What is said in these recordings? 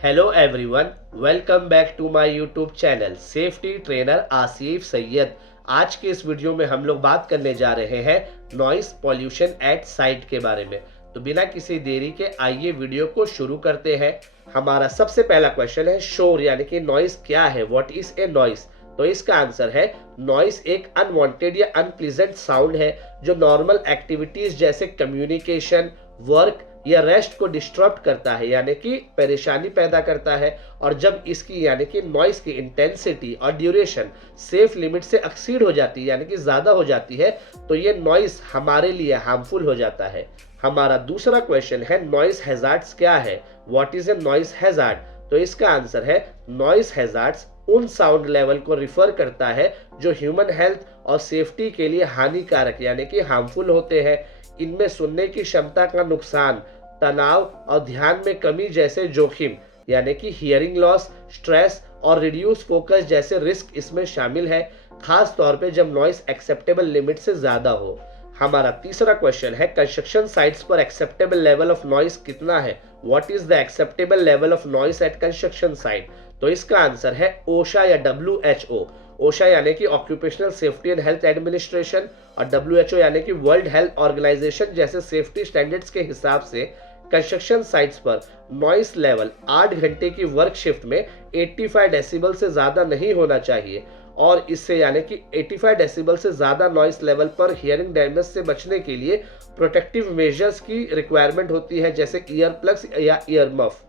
Hello everyone, welcome back to my YouTube channel safety trainer Asif Syed. आज के इस video में हम लोग बात करने जा रहे हैं नॉइस पॉल्यूशन एट साइट के बारे में। तो बिना किसी देरी के आइए वीडियो को शुरू करते हैं। हमारा सबसे पहला क्वेश्चन है शोर यानी कि नॉइस क्या है, व्हाट इज ए नॉइस। तो इसका आंसर है नॉइस एक अनवांटेड या अनप्लीजेंट साउंड है जो नॉर्मल एक्टिविटीज जैसे कम्युनिकेशन, वर्क या रेस्ट को डिस्टर्ब करता है यानी कि परेशानी पैदा करता है। और जब इसकी यानी कि नॉइस की इंटेंसिटी और ड्यूरेशन सेफ लिमिट से एक्सीड हो जाती है यानी कि ज्यादा हो जाती है तो ये नॉइस हमारे लिए हार्मफुल हो जाता है। हमारा दूसरा क्वेश्चन है नॉइस हैजार्ड्स क्या है, what is a noise hazard. तो इसका आंसर है नॉइस हैजार्ड्स उन साउंड लेवल को रिफर करता है जो ह्यूमन हेल्थ और सेफ्टी के लिए हानिकारक यानी कि हार्मफुल होते हैं। इनमें सुनने की क्षमता का नुकसान, तनाव और ध्यान में कमी जैसे जोखिम यानी कि हियरिंग लॉस, स्ट्रेस और रिड्यूस फोकस जैसे रिस्क इसमें शामिल है, खास तौर पे जब नॉइस एक्सेप्टेबल लिमिट से ज्यादा हो। हमारा तीसरा क्वेश्चन है कंस्ट्रक्शन साइट्स पर एक्सेप्टेबल लेवल ऑफ नॉइस कितना है, what is the acceptable level of noise at construction site. तो इसका आंसर है ओशा या WHO। ओशा यानी कि occupational safety and health administration और WHO यानी कि वर्ल्ड हेल्थ ऑर्गेनाइजेशन जैसे सेफ्टी स्टैंडर्ड्स के हिसाब से कंस्ट्रक्शन साइट्स पर नॉइस लेवल 8 घंटे की वर्क शिफ्ट में 85 डेसिबल से ज्यादा नहीं होना चाहिए। और इससे यानी कि 85 डेसिबल से ज्यादा नॉइस लेवल पर हियरिंग डैमेज से बचने के लिए प्रोटेक्टिव मेजर्स की रिक्वायरमेंट होती है जैसे ईयर प्लग्स या ईयर मफ।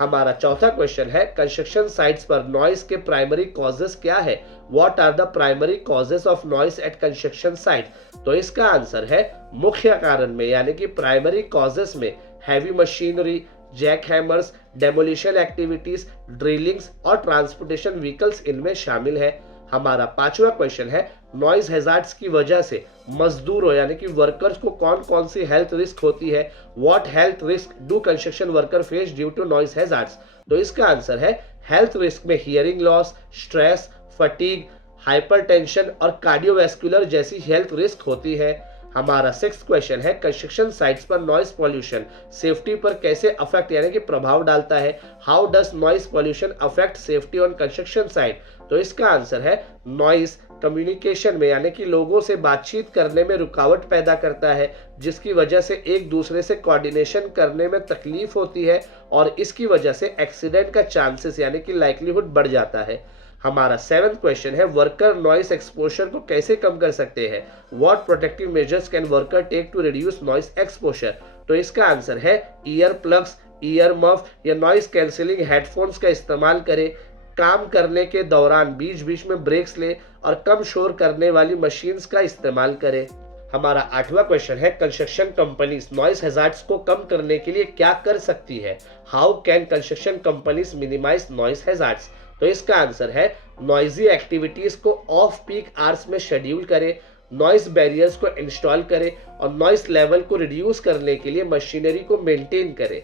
हमारा चौथा क्वेश्चन है कंस्ट्रक्शन साइट्स पर नॉइस के प्राइमरी कॉजेस क्या है, what are the primary causes of noise at construction site. तो इसका आंसर है मुख्य कारण में यानी कि प्राइमरी कॉजेस में heavy machinery, jack hammers, demolition activities, drillings और ट्रांसपोर्टेशन व्हीकल्स इनमें शामिल है। हमारा पांचवा क्वेश्चन है नॉइज हैजार्ड्स की वजह से मजदूरों यानी कि वर्कर्स को कौन कौन सी हेल्थ रिस्क होती है, what health risk do construction worker face due to noise hazards. तो इसका आंसर है हेल्थ रिस्क में hearing loss, stress, fatigue, hypertension और कार्डियोवैस्कुलर जैसी हेल्थ रिस्क होती है। हमारा सिक्स्थ क्वेश्चन है कंस्ट्रक्शन साइट्स पर नॉइस पॉल्यूशन सेफ्टी पर कैसे अफेक्ट यानी कि प्रभाव डालता है, how does noise pollution affect safety on construction site. तो इसका आंसर है नॉइस कम्युनिकेशन में यानी कि लोगों से बातचीत करने में रुकावट पैदा करता है जिसकी वजह से एक दूसरे से कोऑर्डिनेशन करने में तकलीफ होती है और इसकी वजह से एक्सीडेंट का चांसेस यानी कि लाइक्लीहुड बढ़ जाता है। हमारा सेवेंथ क्वेश्चन है वर्कर नॉइस एक्सपोजर को कैसे कम कर सकते हैं, what protective measures can worker take to reduce noise exposure. तो इसका आंसर है ईयर प्लग्स, ईयर मफ या नॉइस कैंसिलिंग हेडफोन्स का इस्तेमाल करें, काम करने के दौरान बीच बीच में ब्रेक्स ले और कम शोर करने वाली मशीन्स का इस्तेमाल करें। हमारा आठवां क्वेश्चन है कंस्ट्रक्शन कंपनीज नॉइस हैजार्ड्स को कम करने के लिए क्या कर सकती है, how can construction companies minimize noise hazards. तो इसका आंसर है नॉइजी एक्टिविटीज को ऑफ पीक आवर्स में शेड्यूल करें, नॉइस बैरियर्स को इंस्टॉल करें और नॉइस लेवल को रिड्यूस करने के लिए मशीनरी को मेंटेन करें।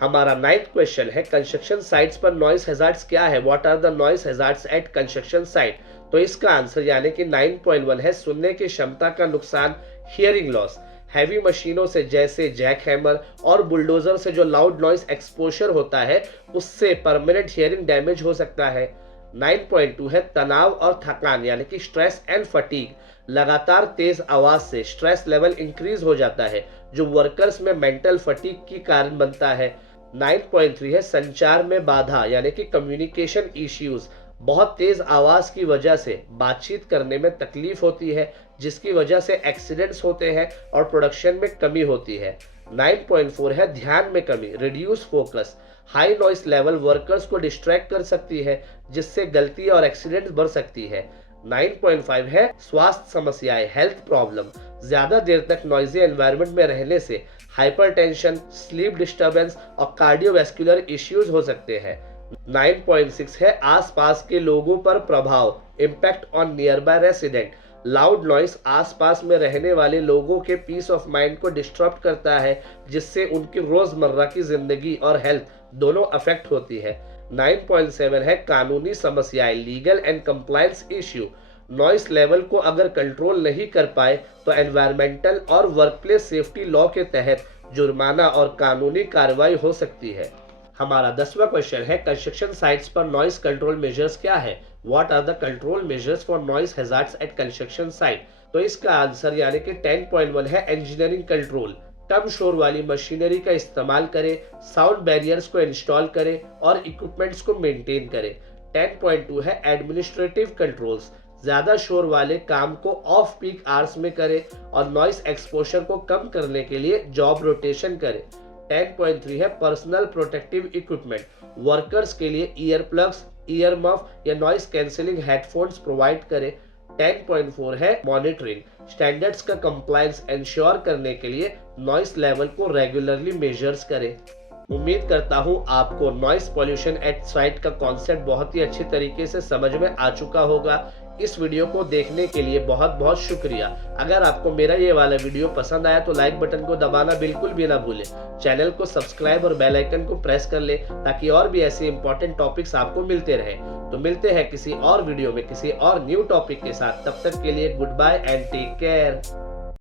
हमारा नाइन्थ क्वेश्चन है कंस्ट्रक्शन साइट्स पर नॉइस हैजार्ड्स क्या है, what are the noise hazards at construction site. तो इसका आंसर यानी कि 9.1 है सुनने की क्षमता का नुकसान, हियरिंग लॉस। हैवी मशीनों से जैसे जैक हैमर और बुलडोजर से जो लाउड नॉइस एक्सपोजर होता है उससे परमानेंट हियरिंग डैमेज हो सकता है। 9.2 है तनाव और थकान यानी कि स्ट्रेस एंड फटीग। लगातार तेज आवाज से स्ट्रेस लेवल इंक्रीज हो जाता है जो वर्कर्स में मेंटल फटीग की कारण बनता है। 9.3 है संचार में बाधा यानी कि कम्युनिकेशन इश्यूज। बहुत तेज आवाज की वजह से बातचीत करने में तकलीफ होती है जिसकी वजह से एक्सीडेंट्स होते हैं और प्रोडक्शन में कमी होती है। 9.4 है ध्यान में कमी, reduce focus. High noise level workers को डिस्ट्रैक्ट कर सकती है जिससे गलती और एक्सीडेंट्स बढ़ सकती है। 9.5 है स्वास्थ्य समस्याएं, हेल्थ प्रॉब्लम। ज्यादा देर तक नॉइजी एनवायरनमेंट में रहने से हाइपरटेंशन, स्लीप डिस्टर्बेंस और कार्डियोवैस्कुलर इश्यूज हो सकते हैं। 9.6 है आसपास के लोगों पर प्रभाव, impact on near by resident. Loud noise आसपास में रहने वाले लोगों के पीस ऑफ माइंड को डिस्टर्ब करता है जिससे उनकी रोजमर्रा की जिंदगी और हेल्थ दोनों अफेक्ट होती है। 9.7 है कानूनी समस्याएं, legal and compliance issue. Noise level को अगर कंट्रोल नहीं कर पाए तो एनवायरमेंटल और वर्कप्लेस सेफ्टी लॉ के तहत जुर्माना और कानूनी कार्रवाई हो सकती है। हमारा 10वां क्वेश्चन है कंस्ट्रक्शन साइट्स पर नॉइस कंट्रोल मेजर्स क्या है। What are the control measures for noise hazards at construction site. तो इसका आंसर यानी कि 10.1 है इंजीनियरिंग कंट्रोल। कम शोर वाली मशीनरी का इस्तेमाल करें, साउंड बैरियर्स को इंस्टॉल करें और इक्विपमेंट्स को मेंटेन करें। 10.2 है एडमिनिस्ट्रेटिव कंट्रोल्स। ज्यादा शोर वाले काम को ऑफ पीक आवर्स में करें और नॉइस एक्सपोजर को कम करने के लिए जॉब रोटेशन करें। 10.3 है पर्सनल प्रोटेक्टिव इक्विपमेंट। वर्कर्स के लिए ईयर प्लग्स, ईयर मफ या नॉइस कैंसिलिंग हेडफोन्स प्रोवाइड करें। 10.4 है मॉनिटरिंग। स्टैंडर्ड्स का कंप्लायंस इंश्योर करने के लिए नॉइस लेवल को रेगुलरली मेजर्स करें। उम्मीद करता हूं आपको नॉइस पॉल्यूशन एट साइट का कॉन्सेप्ट बहुत ही अच्छी तरीके से समझ में आ चुका होगा। इस वीडियो को देखने के लिए बहुत बहुत शुक्रिया। अगर आपको मेरा ये वाला वीडियो पसंद आया तो लाइक बटन को दबाना बिल्कुल भी ना भूलें। चैनल को सब्सक्राइब और बेल आइकन को प्रेस कर ले ताकि और भी ऐसे इंपॉर्टेंट टॉपिक्स आपको मिलते रहें। तो मिलते हैं किसी और वीडियो में किसी और न्यू टॉपिक के साथ। तब तक के लिए goodbye and take care.